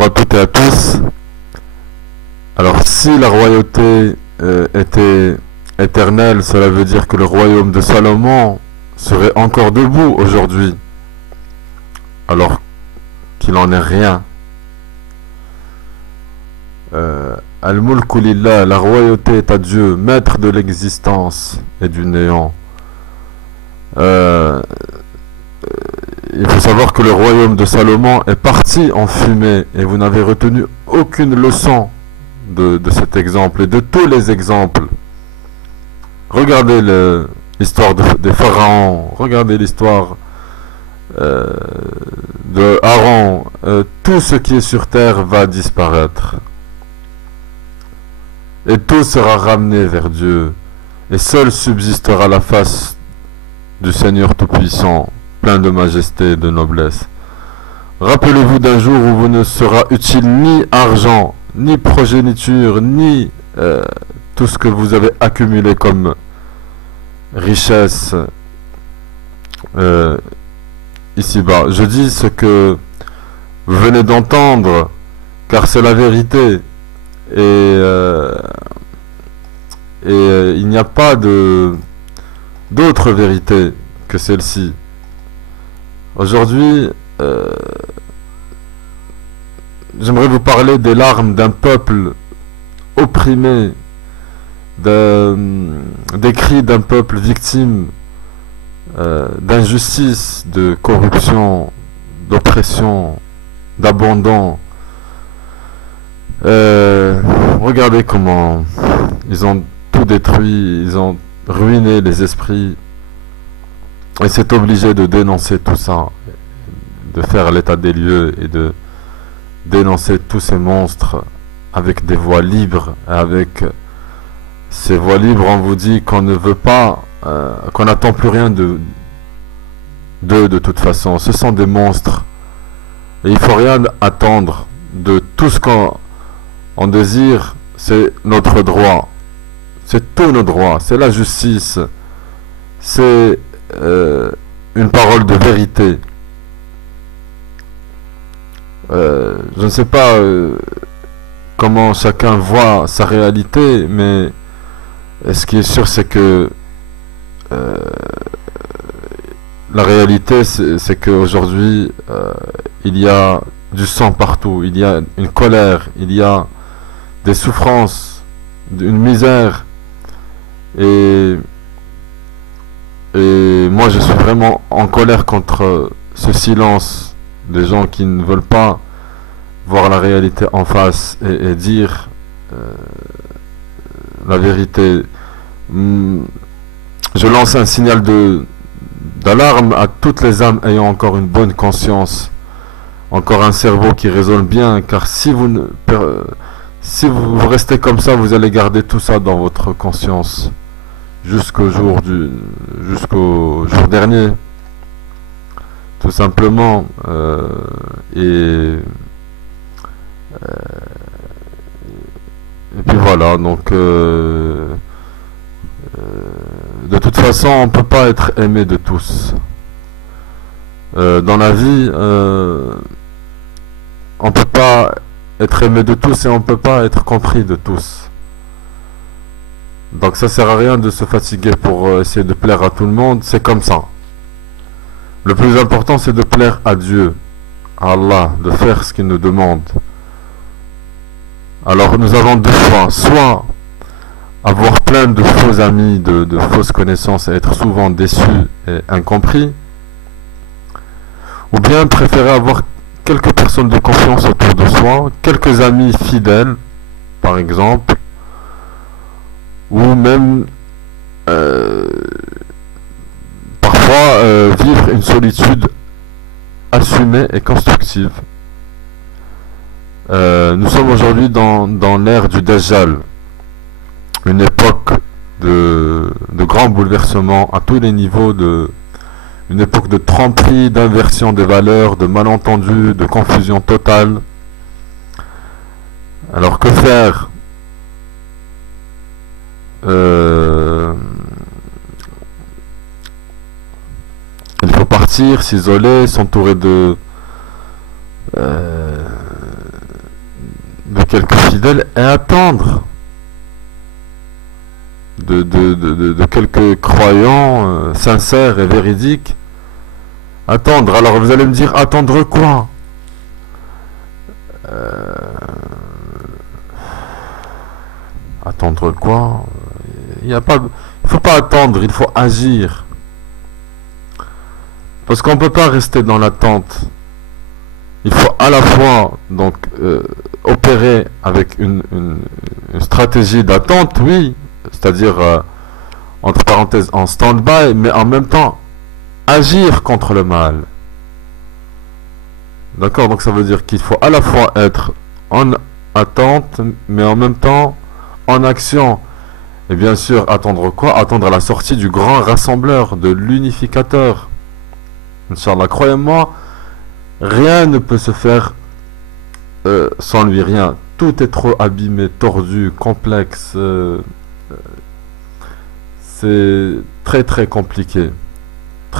Bonjour à toutes et à tous. Alors si la royauté était éternelle, cela veut dire que le royaume de Salomon serait encore debout aujourd'hui, alors qu'il n'en est rien. Al-Mulku Lillah, la royauté est à Dieu, maître de l'existence et du néant. Il faut savoir que le royaume de Salomon est parti en fumée et vous n'avez retenu aucune leçon de cet exemple et de tous les exemples. Regardez l'histoire des pharaons, regardez l'histoire de Aaron. Tout ce qui est sur terre va disparaître et tout sera ramené vers Dieu, et seul subsistera la face du Seigneur Tout-Puissant, plein de majesté et de noblesse. Rappelez-vous d'un jour où vous ne sera utile ni argent, ni progéniture, ni tout ce que vous avez accumulé comme richesse ici-bas. Je dis ce que vous venez d'entendre, car c'est la vérité. Et il n'y a pas d'autre vérité que celle-ci. Aujourd'hui, j'aimerais vous parler des larmes d'un peuple opprimé, des cris d'un peuple victime d'injustice, de corruption, d'oppression, d'abandon. Regardez comment ils ont tout détruit, ils ont ruiné les esprits, et c'est obligé de dénoncer tout ça, de faire l'état des lieux et de dénoncer tous ces monstres avec des voix libres. Et avec ces voix libres, on vous dit qu'on ne veut pas, qu'on n'attend plus rien d'eux de toute façon. Ce sont des monstres et il faut rien attendre de tout ce qu'on désire. C'est notre droit, c'est tous nos droits, c'est la justice, c'est une parole de vérité. Je ne sais pas comment chacun voit sa réalité, mais ce qui est sûr, c'est que la réalité, c'est qu'aujourd'hui, il y a du sang partout, il y a une colère, il y a des souffrances, une misère, et moi je suis vraiment en colère contre ce silence des gens qui ne veulent pas voir la réalité en face et dire la vérité. Je lance un signal d'alarme à toutes les âmes ayant encore une bonne conscience, encore un cerveau qui raisonne bien, car si vous restez comme ça, vous allez garder tout ça dans votre conscience jusqu'au jour dernier, tout simplement. Et puis voilà, donc de toute façon on peut pas être aimé de tous dans la vie. On peut pas être aimé de tous et on peut pas être compris de tous. Donc ça sert à rien de se fatiguer pour essayer de plaire à tout le monde, c'est comme ça. Le plus important, c'est de plaire à Dieu, à Allah, de faire ce qu'il nous demande. Alors nous avons deux choix, soit avoir plein de faux amis, de fausses connaissances et être souvent déçus et incompris, ou bien préférer avoir quelques personnes de confiance autour de soi, quelques amis fidèles, par exemple, ou même parfois vivre une solitude assumée et constructive. Nous sommes aujourd'hui dans l'ère du Dajjal, une époque de grands bouleversements à tous les niveaux, une époque de tromperie, d'inversion des valeurs, de malentendus, de confusion totale. Alors que faire? Il faut partir, s'isoler, s'entourer quelques fidèles et attendre de quelques croyants sincères et véridiques. Attendre. Alors vous allez me dire, attendre quoi? Attendre quoi? Il faut pas attendre, il faut agir. Parce qu'on ne peut pas rester dans l'attente. Il faut à la fois donc opérer avec une stratégie d'attente, oui, c'est-à-dire entre parenthèses en stand-by, mais en même temps agir contre le mal. D'accord? Donc ça veut dire qu'il faut à la fois être en attente, mais en même temps en action. Et bien sûr, attendre quoi? Attendre la sortie du grand rassembleur, de l'unificateur. Inch'Allah, croyez-moi, rien ne peut se faire sans lui, rien. Tout est trop abîmé, tordu, complexe. C'est très très compliqué.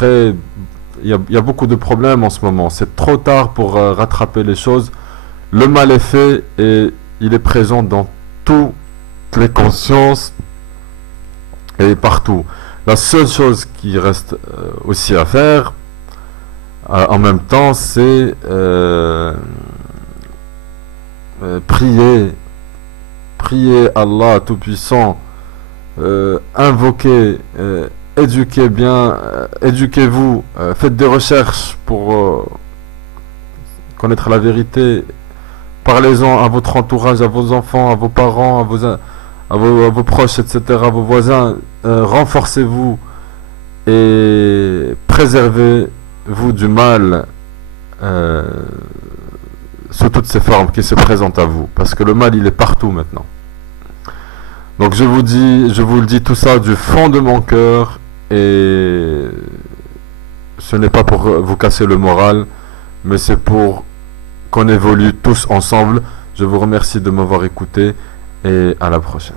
Il y a beaucoup de problèmes en ce moment. C'est trop tard pour rattraper les choses. Le mal est fait et il est présent dans toutes les consciences et partout. La seule chose qui reste aussi à faire, en même temps, c'est prier Allah Tout-Puissant, invoquer, éduquez-vous, faites des recherches pour connaître la vérité, parlez-en à votre entourage, à vos enfants, à vos parents, à vos proches, etc., à vos voisins, renforcez-vous et préservez-vous du mal sous toutes ces formes qui se présentent à vous, parce que le mal il est partout maintenant. Donc je vous le dis tout ça du fond de mon cœur, et ce n'est pas pour vous casser le moral, mais c'est pour qu'on évolue tous ensemble. Je vous remercie de m'avoir écouté et à la prochaine.